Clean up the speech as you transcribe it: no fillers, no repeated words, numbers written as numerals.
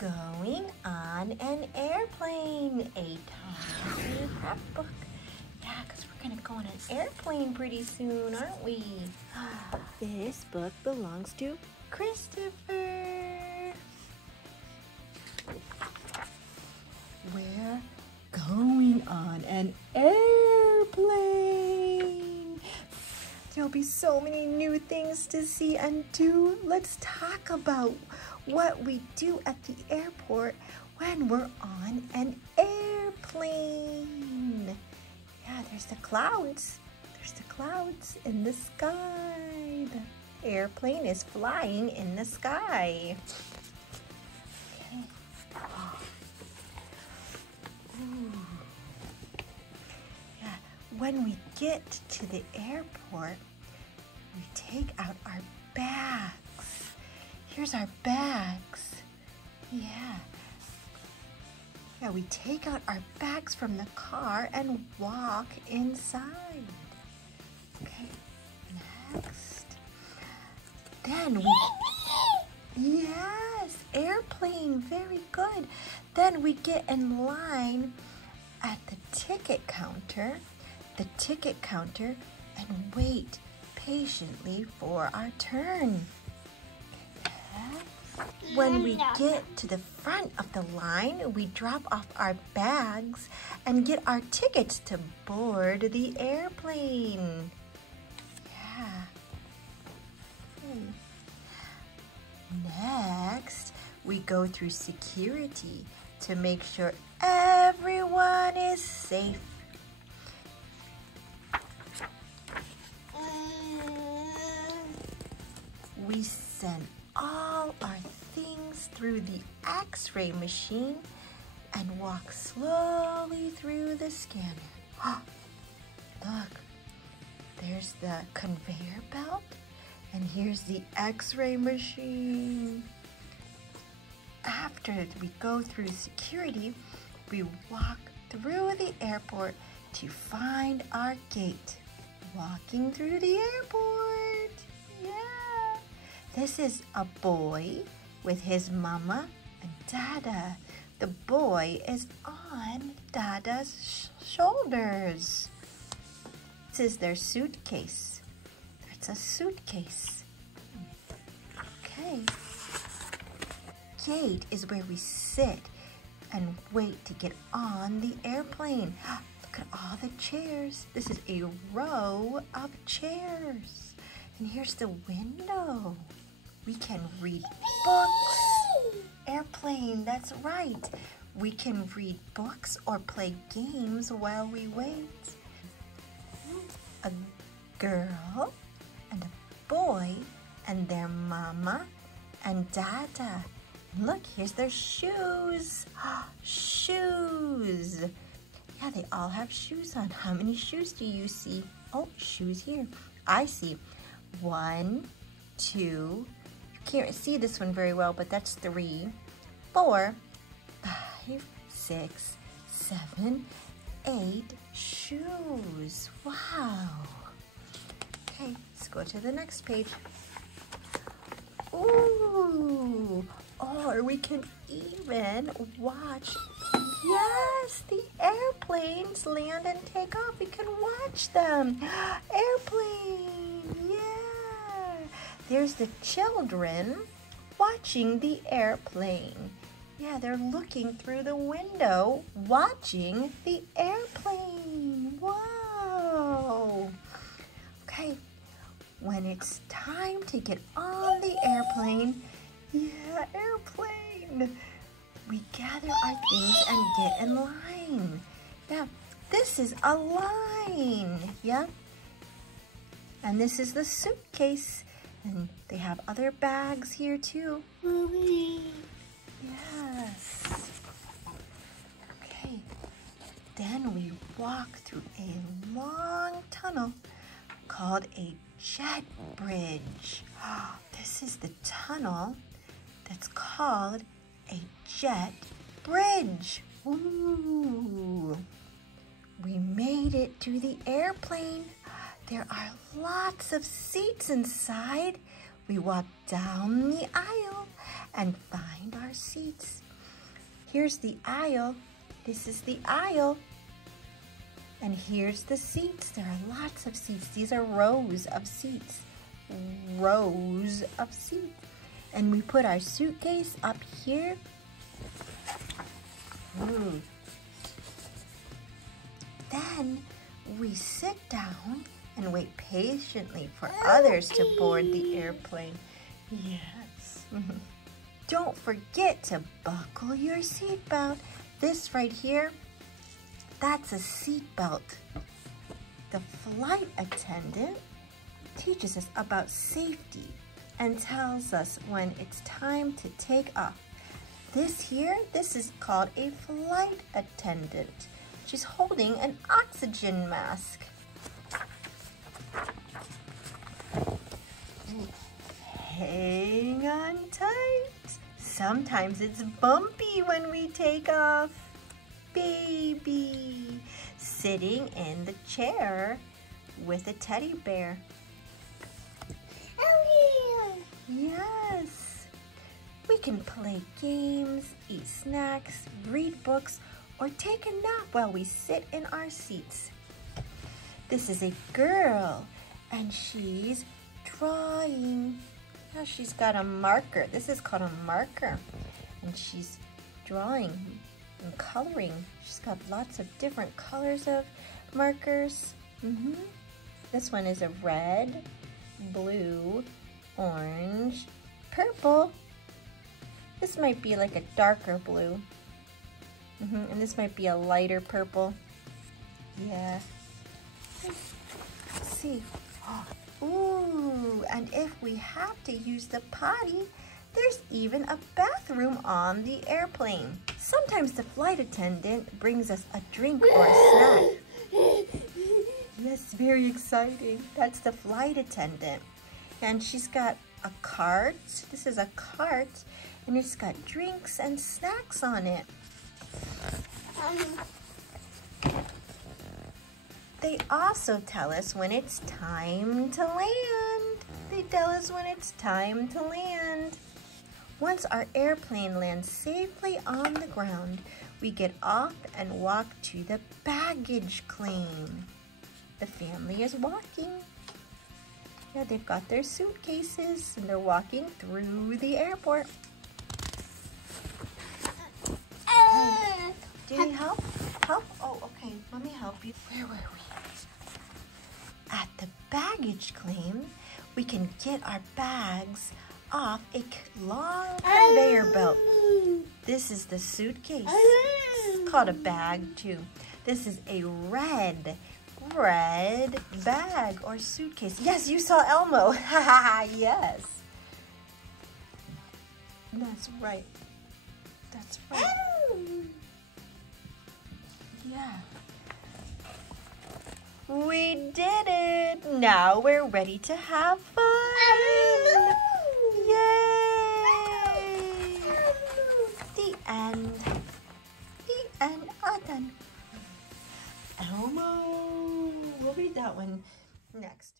Going on an airplane, a Toddler scrapbook. Yeah, because we're going to go on an airplane pretty soon, aren't we? This book belongs to Christopher. We're going on an airplane. There'll be so many new things to see and do. Let's talk about what we do at the airport when we're on an airplane. Yeah, there's the clouds. There's the clouds in the sky. The airplane is flying in the sky. Okay. Ooh. Yeah, when we get to the airport, we take out our bags. Here's our bags. Yeah, we take out our bags from the car and walk inside. Okay, next. Then yes, airplane, very good. Then we get in line at the ticket counter, and wait patiently for our turn. When we get to the front of the line, we drop off our bags and get our tickets to board the airplane. Yeah. Next, we go through security to make sure everyone is safe. We send all our things through the X-ray machine and walk slowly through the scanner. Look, there's the conveyor belt, and here's the X-ray machine. After we go through security, we walk through the airport to find our gate. Walking through the airport. Yeah. This is a boy with his mama and Dada. The boy is on Dada's shoulders. This is their suitcase. That's a suitcase. Okay. Gate is where we sit and wait to get on the airplane. Look at all the chairs. This is a row of chairs. And here's the window. We can read books. Airplane, that's right. We can read books or play games while we wait. A girl and a boy and their mama and Dada. Look, here's their shoes. Shoes. Yeah, they all have shoes on. How many shoes do you see? Oh, shoes here. I see 1, 2. You can't see this one very well, but that's 3, 4, 5, 6, 7, 8 shoes. Wow. Okay, let's go to the next page. Ooh. Or we can even watch, yes, the airplanes land and take off. We can watch them. Airplane, yeah. There's the children watching the airplane. Yeah, they're looking through the window, watching the airplane. Wow. Okay, when it's time to get on the airplane, yeah, airplane. We gather our things and get in line. Yeah, this is a line. Yeah. And this is the suitcase. And they have other bags here too. Yes. Okay. Then we walk through a long tunnel called a jet bridge. This is the tunnel that's called a jet bridge. Ooh. We made it to the airplane. There are lots of seats inside. We walk down the aisle and find our seats. Here's the aisle. This is the aisle. And here's the seats. There are lots of seats. These are rows of seats. Rows of seats. And we put our suitcase up here. Ooh. Then we sit down and wait patiently for others to board the airplane. Yes. Don't forget to buckle your seatbelt. This right here, that's a seatbelt. The flight attendant teaches us about safety and tells us when it's time to take off. This is called a flight attendant. She's holding an oxygen mask. Hang on tight. Sometimes it's bumpy when we take off. Baby, sitting in the chair with a teddy bear. Yes. We can play games, eat snacks, read books, or take a nap while we sit in our seats. This is a girl, and she's drawing. Now she's got a marker. This is called a marker. And she's drawing and coloring. She's got lots of different colors of markers. This one is a red, blue, orange, purple. This might be like a darker blue. And this might be a lighter purple. Yeah. Let's see. Ooh, and if we have to use the potty, there's even a bathroom on the airplane. Sometimes the flight attendant brings us a drink or a snack. Yes, very exciting. That's the flight attendant. And she's got a cart. This is a cart, and it's got drinks and snacks on it. They also tell us when it's time to land. They tell us when it's time to land. Once our airplane lands safely on the ground, we get off and walk to the baggage claim. The family is walking. Yeah, they've got their suitcases and they're walking through the airport. Hey, do you need help? Help? Oh, okay. Let me help you. Where were we? At the baggage claim, we can get our bags off a long conveyor belt. This is the suitcase. It's called a bag too. This is a red bag or suitcase. Yes, you saw Elmo. Yes. That's right. That's right. Yeah. We did it! Now we're ready to have fun! Yay! The end. The end. All done. Elmo! We'll read that one next.